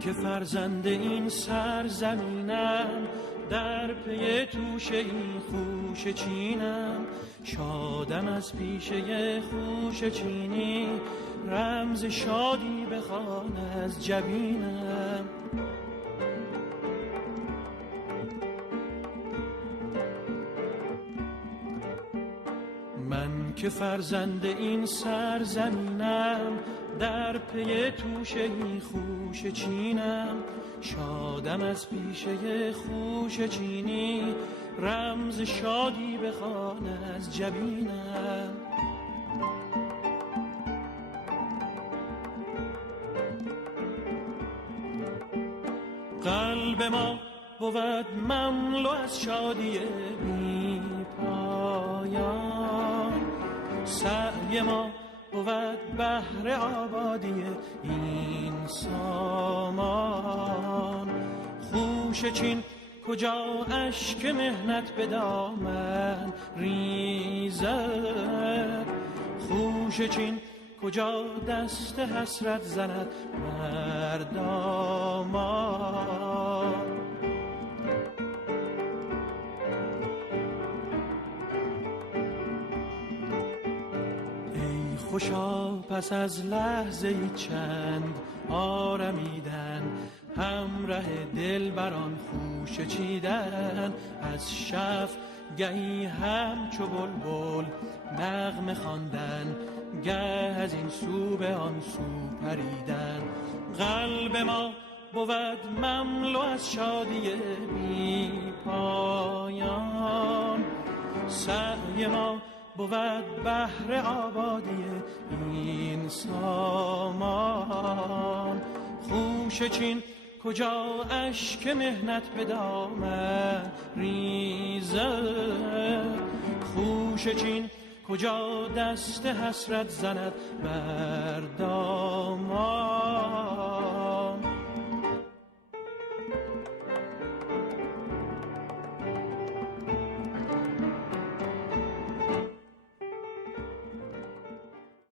که فرزند این سرزمینم، در پی توشه این خوشه چینم. شادم از پیشه خوشه چینی، رمز شادی بخوان از جبینم. من که فرزند این سرزمینم، در پی توشه این خوشه چینم. شادم از پیشه خوشه چینی، رمز شادی بخوان از جبینم. قلب ما بود مملو از شادی بی پایان، سعی ما بود بهر آبادی این سامان. خوشه چین کجا اشک مهنت به دامن ریزد، خوشه چین کجا دست حسرت زند بر دامان. ای خوشا پس از لحظه چند آرمیدن، همراه دل بران خوشه چیدن. از شف گهی همچو بلبل نغمه خواندن، گه از این سو به آن سو پریدن. قلب ما بود مملو از شادی بی پایان، سعی ما بود بهر آبادی این سامان. خوشه چین کجا اشک مهنت به دامن ریزد، خوشه چین کجا دست حسرت زند بر دامان.